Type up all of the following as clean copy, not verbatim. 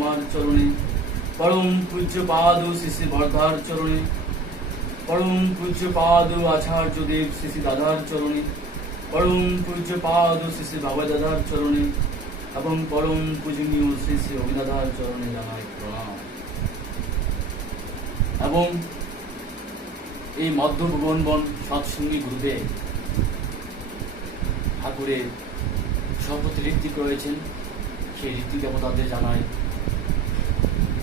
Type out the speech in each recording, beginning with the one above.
আমার চরণে, পরম পূজ্য পাদ শ্রী শ্রী বর্ধার চরণে, পরম পূজ্য পাদ আচার্যদেব শ্রী শ্রী দাদার চরণে, পরম পূজ্য পাদ শ্রী শ্রী বাবা দাদার চরণে এবং পরম পূজনীয় শ্রী শ্রী অভিদাদার চরণে জানাই প্রণাম। এবং এই মধ্য ভুবনবন সৎসঙ্গী গ্রুপে ঠাকুরের শপথ ঋত্বিক রয়েছেন, সেই ঋত্বিক দেবতাদের জানাই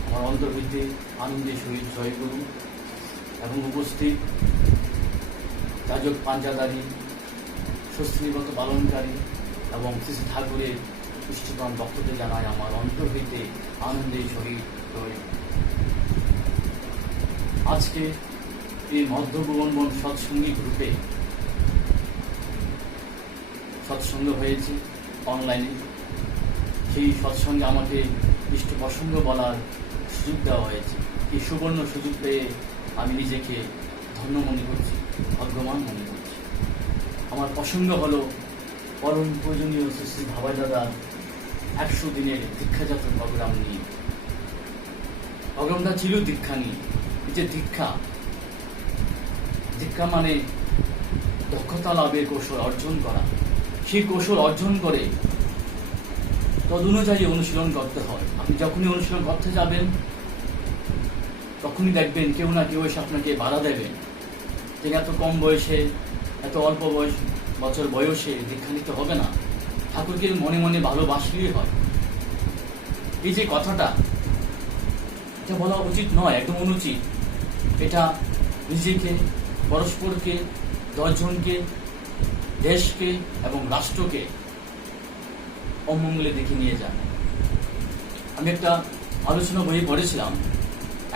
আমার অন্তর্ভিত্তি আনন্দের সহিত জয়গুরু এবং উপস্থিত যাজক পাঞ্জাদারী স্বস্তিনিগত পালনকারী এবং শ্রী শ্রী ঠাকুরের ইষ্টপ্রাণ ভক্তদের জানাই আমার অন্তর্ভিত্তি আনন্দের সহিত জয়। আজকে এই মধ্য ভুবনবন সৎসঙ্গী গ্রুপে সৎসঙ্গ হয়েছে অনলাইনে। সেই সৎসঙ্গে আমাকে ইষ্ট প্রসঙ্গ বলার সুযোগ দেওয়া হয়েছে। এই সুবর্ণ সুযোগ পেয়ে আমি নিজেকে ধন্য মনে করছি, ভাগ্যবান মনে করছি। আমার প্রসঙ্গ হলো পরম প্রয়োজনীয় শ্রী শ্রী ভাবাই দাদার 100 দিনের দীক্ষাযাত্রা প্রোগ্রাম নিয়ে। প্রোগ্রামটা ছিল দীক্ষা নিয়ে। এই যে দীক্ষা মানে দক্ষতা লাভের কৌশল অর্জন করা। সেই কৌশল অর্জন করে তদনুযায়ী অনুশীলন করতে হয়। আপনি যখনই অনুশীলন করতে যাবেন তখনই দেখবেন কেউ না কেউ এসে আপনাকে বাধা দেবেন যে এত কম বয়সে, এত অল্প বছর বয়সে দীক্ষা নিতে হবে না, ঠাকুরকে মনে মনে ভালোবাসলেই হয়। এই যে কথাটা, এটা বলা উচিত নয়, একদম অনুচিত। এটা নিজেকে, পরস্পরকে, 10 জনকে, দেশকে এবং রাষ্ট্রকে অমঙ্গলে দেখে নিয়ে যান। আমি একটা আলোচনা বই পড়েছিলাম,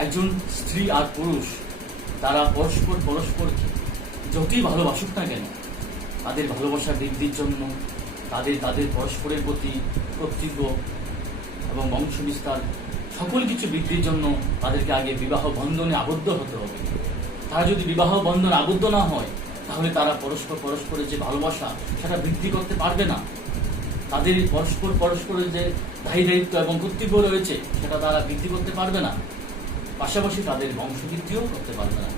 একজন স্ত্রী আর পুরুষ তারা পরস্পরকে যতই ভালোবাসুক না কেন, তাদের ভালোবাসা বৃদ্ধির জন্য, তাদের পরস্পরের প্রতি কর্তব্য এবং বংশ বিস্তার সকল কিছু বৃদ্ধির জন্য তাদেরকে আগে বিবাহ বন্ধনে আবদ্ধ হতে হবে। তারা যদি বিবাহ বন্ধনে আবদ্ধ না হয় তাহলে তারা পরস্পরের যে ভালোবাসা সেটা বৃদ্ধি করতে পারবে না। তাদের পরস্পরের যে দায়িত্ব এবং কর্তব্য রয়েছে সেটা তারা বৃদ্ধি করতে পারবে না, পাশাপাশি তাদের বংশবৃদ্ধিও করতে পারবে না।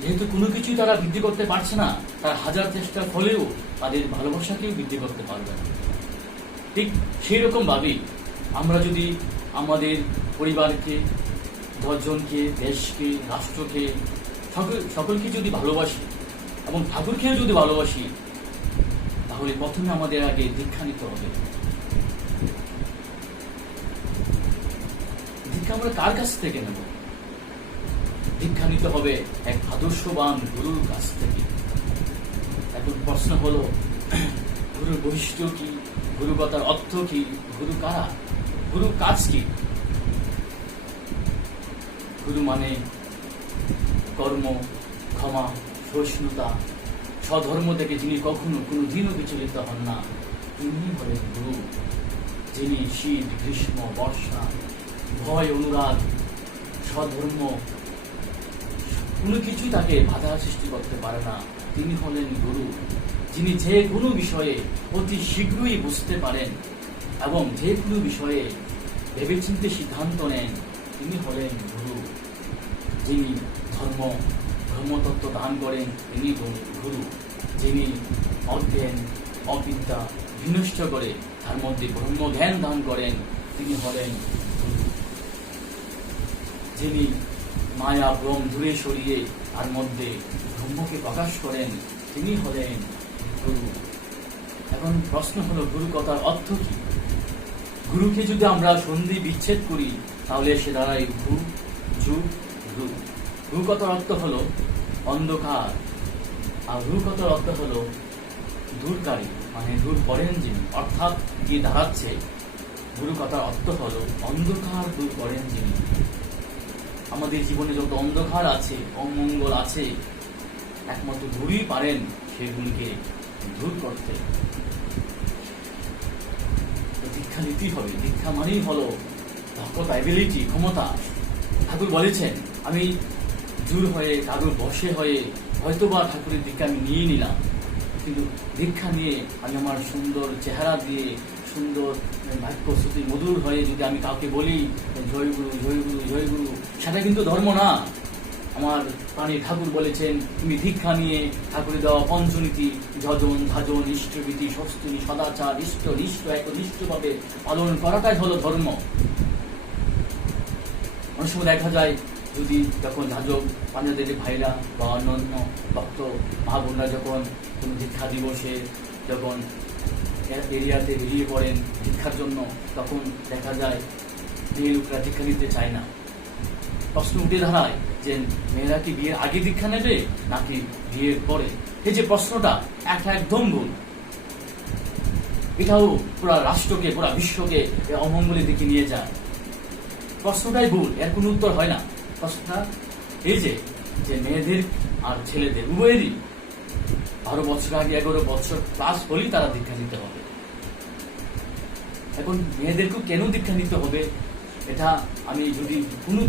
যেহেতু কোনো কিছুই তারা বৃদ্ধি করতে পারছে না, তারা হাজার চেষ্টার ফলেও তাদের ভালোবাসাকেও বৃদ্ধি করতে পারবে না। ঠিক সেই রকম ভাবেই আমরা যদি আমাদের পরিবারকে, 10 জনকে, দেশকে, রাষ্ট্রকে, সকলকে যদি ভালোবাসি এবং ঠাকুরকেও যদি ভালোবাসি, তাহলে প্রথমে আমাদের আগে দীক্ষা নিতে হবে। দীক্ষা আমরা কার কাছ থেকে নেব? দীক্ষা নিতে হবে এক আদর্শবান গুরুর কাছ থেকে। এখন প্রশ্ন হলো, গুরুর বৈশিষ্ট্য কি, গুরু কথার অর্থ কি, গুরু কারা, গুরু কাজ কি? গুরু মানে কর্ম, ক্ষমা, সহিষ্ণুতা, স্বধর্ম থেকে যিনি কখনো কোনো দিনও বিচলিত হন না, তিনি হলেন গুরু। যিনি শীত, গ্রীষ্ম, বর্ষা, ভয়, অনুরাগ, স্বধর্ম কোনো কিছুই তাকে বাধা সৃষ্টি করতে পারে না, তিনি হলেন গুরু। যিনি যে কোনো বিষয়ে অতি শীঘ্রই বুঝতে পারেন এবং যে কোনো বিষয়ে ভেবেচিন্তে সিদ্ধান্ত নেন, তিনি হলেন গুরু। যিনি ধর্মতত্ত্ব দান করেন, তিনি গুরু। যিনি অজ্ঞান, অবিদ্যা বিনষ্ট করে তার মধ্যে ব্রহ্মজ্ঞান দান করেন, তিনি হলেন গুরু। যিনি মায়া ভ্রম দূরে সরিয়ে তার মধ্যে ব্রহ্মকে প্রকাশ করেন, তিনি হলেন গুরু। এখন প্রশ্ন হলো, গুরু কথার অর্থ কি? গুরুকে যদি আমরা সন্ধি বিচ্ছেদ করি তাহলে সে দাঁড়ায় ঘু যু রু। রু কথার অর্থ হলো অন্ধকার, আর রু কথার অর্থ হলো দূরকারী, মানে দূর করেন যিনি, অর্থাৎ গিয়ে দাঁড়াচ্ছে। গুরু কথার অর্থ হলো অন্ধকার দূর করেন যিনি। আমাদের জীবনে যত অন্ধকার আছে, অমঙ্গল আছে, একমাত্র গুরুই পারেন সেগুলিকে দূর করতে। দীক্ষা নিতেই হবে। দীক্ষা মানেই হলো দক্ষতা, এবিলিটি, ক্ষমতা। ঠাকুর বলেছেন, আমি জোর হয়ে কারোর বশে হয়ে হয়তোবা ঠাকুরের দীক্ষা আমি নিয়ে নিলাম, কিন্তু দীক্ষা নিয়ে আমি আমার সুন্দর চেহারা দিয়ে, সুন্দর বাক্য শ্রুতি মধুর হয়ে যদি আমি কাউকে বলি জয় গুরু জয় গুরু জয় গুরু, সেটা কিন্তু ধর্ম না। আমার প্রাণী ঠাকুর বলেছেন, তুমি দীক্ষা নিয়ে ঠাকুরের দেওয়া পঞ্চনীতি যজন ধাজন ইষ্টবিধি স্বস্তিনী সদাচার ইষ্ট নিষ্ঠ একনিষ্ঠভাবে পালন করাটাই হলো ধর্ম। অনেক সময় দেখা যায় যদি যখন যাজক পাঞ্জাবের ভাইরা বা অন্যান্য ভক্ত মা বোনরা যখন কোনো দীক্ষা দিবসে যখন এরিয়াতে বেরিয়ে পড়েন দীক্ষার জন্য, তখন দেখা যায় মেয়ে লোকরা দীক্ষা নিতে চায় না। প্রশ্ন উঠে দাঁড়ায় যে মেয়েরা কি বিয়ের আগে দীক্ষা নেবে নাকি বিয়ের পরে? এই যে প্রশ্নটা, একটা একদম ভুল। এটাও পুরা রাষ্ট্রকে পুরা বিশ্বকে অমঙ্গলের দিকে নিয়ে যায়। প্রশ্নটাই ভুল, এর কোনো উত্তর হয় না। প্রশ্নটা এই যে মেয়েদের আর ছেলেদের উভয়েরই 12 বছর আগে 11 বছর ক্লাস হলেই তারা দীক্ষা নিতে হবে। এখন মেয়েদেরকেও কেন দীক্ষা নিতে হবে, এটা আমি যদি কোনো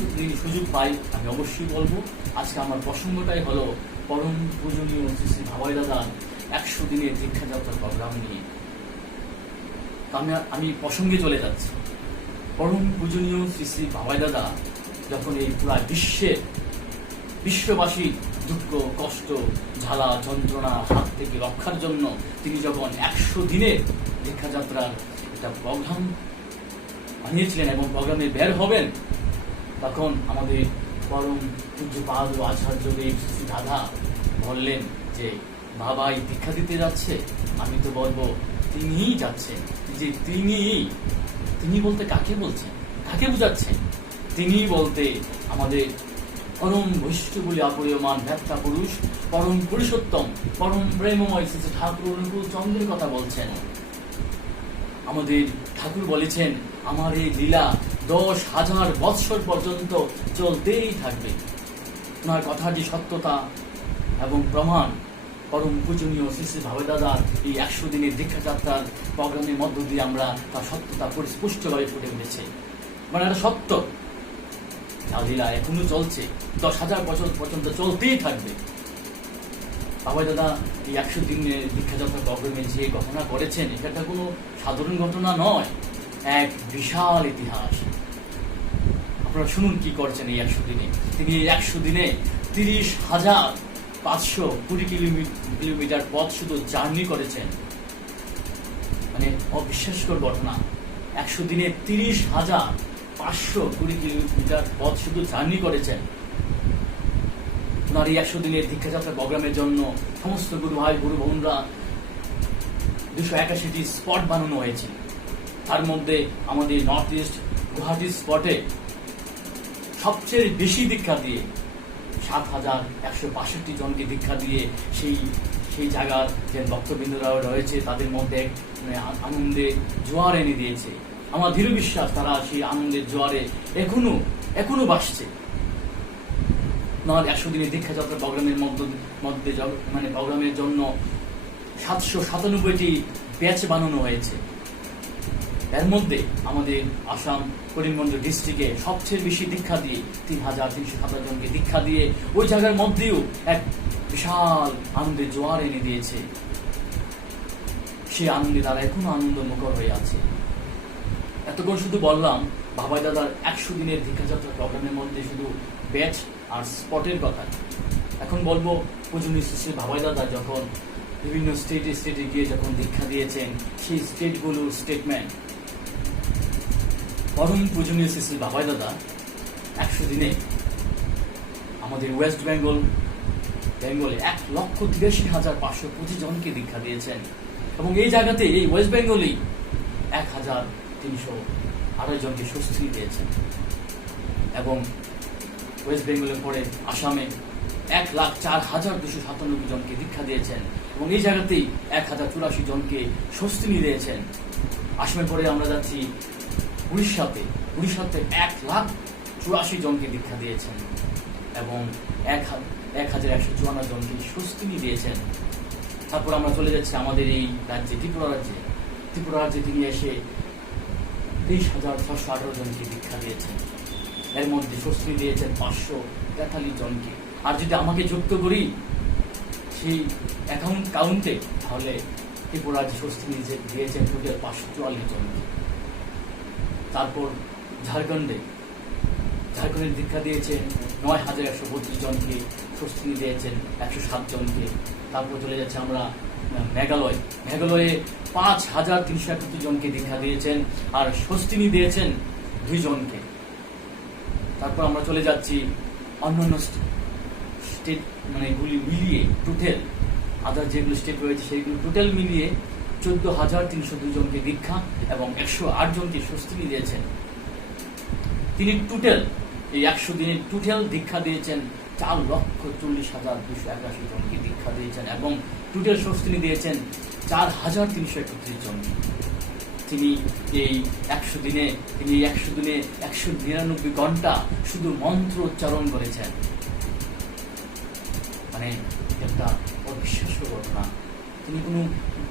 সুযোগ পাই আমি অবশ্যই বলবো। আজকে আমার প্রসঙ্গটাই হলো পরম পূজনীয় শ্রী শ্রী ভাবাই দাদার 100 দিনের দীক্ষাযাত্রা প্রোগ্রাম নিয়ে। আমি প্রসঙ্গে চলে যাচ্ছি। পরম পূজনীয় শ্রী শ্রী ভাবাই দাদা যখন এই পুরা বিশ্ববাসী দুঃখ কষ্ট ঝালা যন্ত্রণা হাত থেকে রক্ষার জন্য তিনি যখন 100 দিনের দীক্ষাযাত্রার একটা প্রোগ্রাম বানিয়েছিলেন এবং প্রোগ্রামে বের হবেন, তখন আমাদের পরম পূজ্যপাদ আচার্যদেব শ্রী দাদা বললেন যে বাবাই দীক্ষা দিতে যাচ্ছে। আমি তো বলবো তিনিই যাচ্ছেন। যে তিনি বলতে কাকে বলছেন, কাকে বুঝাচ্ছেন? তিনি বলতে আমাদের পরম বৈশিষ্ট্য বলে অপরিয়মান ভ্যাত্তা পুরুষ পরম পুরুষোত্তম পরম প্রেমময় শ্রী ঠাকুর অনুকূল চন্দ্রের কথা বলছেন। আমাদের ঠাকুর বলেছেন আমার এই লীলা 10,000 বৎসর পর্যন্ত চলতেই থাকবে। ওনার কথার যে সত্যতা এবং প্রমাণ পরম পূজনীয় শ্রী শ্রী ভাবাই দাদার এই 100 দিনের দীক্ষাযাত্রার প্রোগ্রামের মধ্য দিয়ে আমরা তার সত্যতা পরিস্পষ্টভাবে ফুটে উঠেছে। মানে এটা সত্য, তার লীলা এখনো চলছে, 10,000 বছর পর্যন্ত চলতেই থাকবে। ভাবাই দাদা এই 100 দিনের দীক্ষাযাত্রা প্রোগ্রামে যে ঘটনা করেছেন, এটা কোনো সাধারণ ঘটনা নয়, এক বিশাল ইতিহাস। আপনারা শুনুন কি করছেন এই 100 দিনে। তিনি এই 100 দিনে 30,520 কিলোমিটার পথ শুধু জার্নি করেছেন। মানে অবিশ্বাস্যকর ঘটনা। 100 দিনে 30,520 কিলোমিটার পথ শুধু জার্নি করেছেন। ওনার এই 100 দিনের দীক্ষাযাত্রা প্রোগ্রামের জন্য সমস্ত গুরু ভাই গুরু বোনরা 281টি স্পট বানানো হয়েছে। তার মধ্যে আমাদের নর্থ ইস্ট গুয়াহাটি স্পটে সবচেয়ে বেশি দীক্ষা দিয়ে 7,162 জনকে দীক্ষা দিয়ে সেই জায়গার যে ভক্তবৃন্দরাও রয়েছে তাদের মধ্যে আনন্দে জোয়ার এনে দিয়েছে। আমার দৃঢ় বিশ্বাস তারা সেই আনন্দের জোয়ারে এখনো ভাসছে। ওনার 100 দিনের দীক্ষাযাত্রা প্রোগ্রামের মধ্যে মানে প্রোগ্রামের জন্য 797টি ব্যাচ বানানো হয়েছে। এর মধ্যে আমাদের আসাম করিমগঞ্জ ডিস্ট্রিক্টে সবচেয়ে বেশি দীক্ষা দিয়ে 3,307 জনকে দীক্ষা দিয়ে ওই জায়গার মধ্যেও এক বিশাল আনন্দের জোয়ার এনে দিয়েছে। সেই আনন্দে তারা এখনো আনন্দমুখর হয়ে আছে। এতক্ষণ শুধু বললাম ভাবাই দাদার 100 দিনের দীক্ষাযাত্রা প্রোগ্রামের মধ্যে শুধু ব্যাচ আর স্পটের কথা। এখন বলবো পূজনীয় শ্রী ভাবাই দাদা যখন বিভিন্ন স্টেটে গিয়ে যখন দীক্ষা দিয়েছেন সেই স্টেটগুলোর স্টেটমেন্ট। পরম পূজনীয় শ্রী ভাবাই দাদা 100 দিনে আমাদের ওয়েস্ট বেঙ্গলে 1,83,525 জনকে দীক্ষা দিয়েছেন এবং এই জায়গাতে এই ওয়েস্ট বেঙ্গলেই 1,302 জনকে স্বস্তি দিয়েছেন এবং ওয়েস্ট বেঙ্গলের পরে আসামে 1,04,297 জনকে দীক্ষা দিয়েছেন এবং এই জায়গাতেই 1,084 জনকে স্বস্তি দিয়েছেন। আসামের পরে আমরা যাচ্ছি উড়িষ্যাতে 1,84 জনকে দীক্ষা দিয়েছেন এবং 1,154 জনকে স্বস্তি দিয়েছেন। তারপর আমরা চলে যাচ্ছি আমাদের এই রাজ্যে ত্রিপুরা রাজ্যে তিনি এসে 23,618 জনকে দীক্ষা দিয়েছেন। এর মধ্যে স্বস্তি দিয়েছেন 543 জনকে। আর যদি আমাকে যুক্ত করি সেই কাউন্টে তাহলে ত্রিপুরা যে স্বস্তি দিয়েছেন টোটাল 544 জনকে। তারপর ঝাড়খণ্ডের দীক্ষা দিয়েছেন 9132 জনকে, স্বস্তি দিয়েছেন 107 জনকে। তারপর চলে যাচ্ছে আমরা মেঘালয়ে 5331 জনকে দীক্ষা দিয়েছেন আর স্বস্তি দিয়েছেন 2 জনকে। তারপর আমরা চলে যাচ্ছি অন্যান্য স্টেট মানে এগুলি মিলিয়ে টোটাল আদার যেগুলো স্টেট রয়েছে সেইগুলো টোটাল মিলিয়ে 14,302 জনকে দীক্ষা এবং 108 জনকে স্বস্তি দিয়েছেন। তিনি টোটাল এই 100 দিনে টোটাল দীক্ষা দিয়েছেন 4,40,281 জনকে দীক্ষা দিয়েছেন এবং টোটাল স্বস্তি দিয়েছেন 4,331 জনকে। তিনি এই 100 দিনে 199 ঘন্টা শুধু মন্ত্র উচ্চারণ করেছেন। মানে একটা অবিশ্বাস্য ঘটনা। তিনি কোনো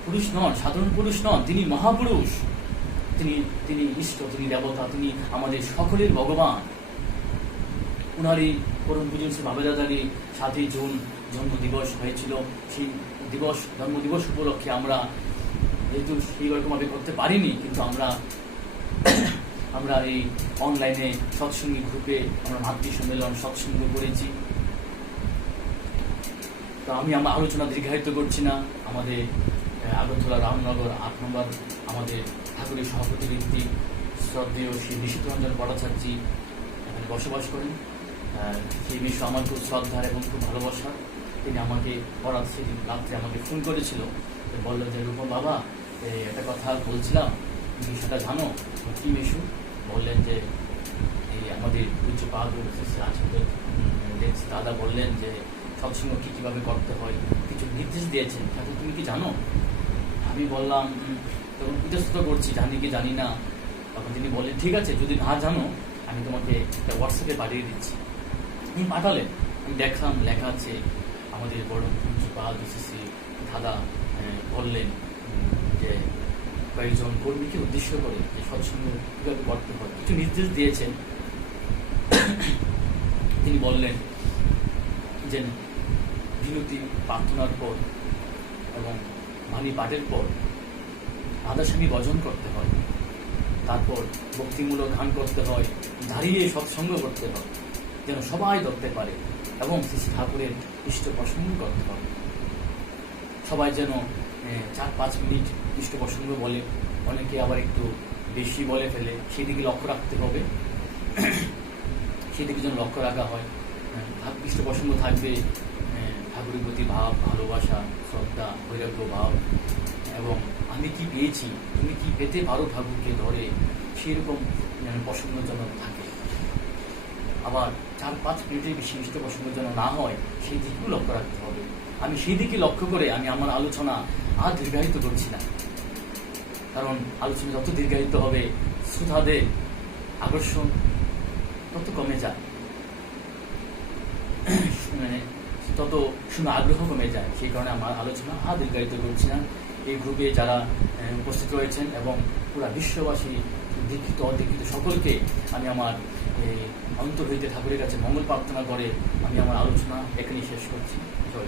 পুরুষ নন, সাধারণ পুরুষ নন, তিনি মহাপুরুষ, তিনি ইষ্ট, তিনি দেবতা, তিনি আমাদের সকলের ভগবান। উনারই পরম পূজনীয় শ্রী বাবাদাদারই 7ই জুন জন্মদিবস হয়েছিল। সেই জন্মদিবস উপলক্ষে আমরা যেহেতু সেইরকমভাবে করতে পারিনি, কিন্তু আমরা এই অনলাইনে সৎসঙ্গী গ্রুপে আমরা মাতৃ সম্মেলন সৎসঙ্গ করেছি। তো আমি আমার আলোচনা দীর্ঘায়িত করছি না। আমাদের আগরতলা রামনগর 8 নম্বর আমাদের ঠাকুরের সভাপতি ব্যক্তি শ্রদ্ধেয় শ্রী নিশিতরঞ্জন ভট্টাচার্যী এখানে বসবাস করেন। সেই বিষয়ে আমার খুব শ্রদ্ধার এবং খুব ভালোবাসার। তিনি আমাকে সেদিন রাত্রে আমাকে ফোন করেছিল, বললেন যে রূপম বাবা একটা কথা বলছিলাম, বিষয়টা জানো? কি মিশু? বললেন যে এই আমাদের পূজ্যপাদ আচার্য দাদা বললেন যে সৎসঙ্গ কিভাবে করতে হয়, কিছু নির্দেশ দিয়েছেন, তাতে তুমি কি জানো? আমি বললাম, তখন ইতস্তত করছি, জানি কি জানি না। তখন তিনি বললেন ঠিক আছে, যদি না জানো আমি তোমাকে একটা হোয়াটসঅ্যাপে পাঠিয়ে দিচ্ছি। তিনি পাঠালেন, আমি দেখলাম লেখা আছে আমাদের বড় পূজ্যপাদ দাদা বললেন যে কয়েকজন কর্মীকে উদ্দেশ্য করে যে সৎসঙ্গ কীভাবে করতে হয় কিছু নির্দেশ দিয়েছেন। তিনি বললেন যে বিনতি প্রার্থনার পর এবং বাণী পাঠের পর রাধাস্বামী ভজন করতে হয়, তারপর ভক্তিমূলক গান করতে হয়, দাঁড়িয়ে সৎসঙ্গ করতে হয় যেন সবাই ধরতে পারে, এবং শ্রী ঠাকুরের ইষ্ট প্রসঙ্গ করতে হয়। সবাই যেন 4-5 মিনিট ইষ্ট প্রসঙ্গ বলে, অনেকে আবার একটু বেশি বলে ফেলে, সেদিকে লক্ষ্য রাখতে হবে, সেদিকে যেন লক্ষ্য রাখা হয়। ইষ্ট প্রসঙ্গ থাকবে ঠাকুরের প্রতি ভাব, ভালোবাসা, শ্রদ্ধা, বৈরাগ্য ভাব, এবং আমি কি পেয়েছি, তুমি কি পেতে পারো ঠাকুরকে ধরে, সেরকম যেন প্রসঙ্গ যেন থাকে। আবার 4-5 মিনিটের বেশি ইষ্ট প্রসঙ্গ যেন না হয়, সেই দিকেও লক্ষ্য রাখতে হবে। আমি সেই দিকে লক্ষ্য করে আমি আমার আলোচনা আর দীর্ঘায়িত করছি না, কারণ আলোচনা যত দীর্ঘায়িত হবে শ্রোতাদের আকর্ষণ তত কমে যায়, মানে তত শুনে আগ্রহ কমে যায়। সেই কারণে আমার আলোচনা আর দীর্ঘায়িত করছি না। এই গ্রুপে যারা উপস্থিত রয়েছেন এবং পুরা বিশ্ববাসী দীক্ষিত অদীক্ষিত সকলকে আমি আমার অন্তর হইতে ঠাকুরের কাছে মঙ্গল প্রার্থনা করে আমি আমার আলোচনা এখানেই শেষ করছি। জয়।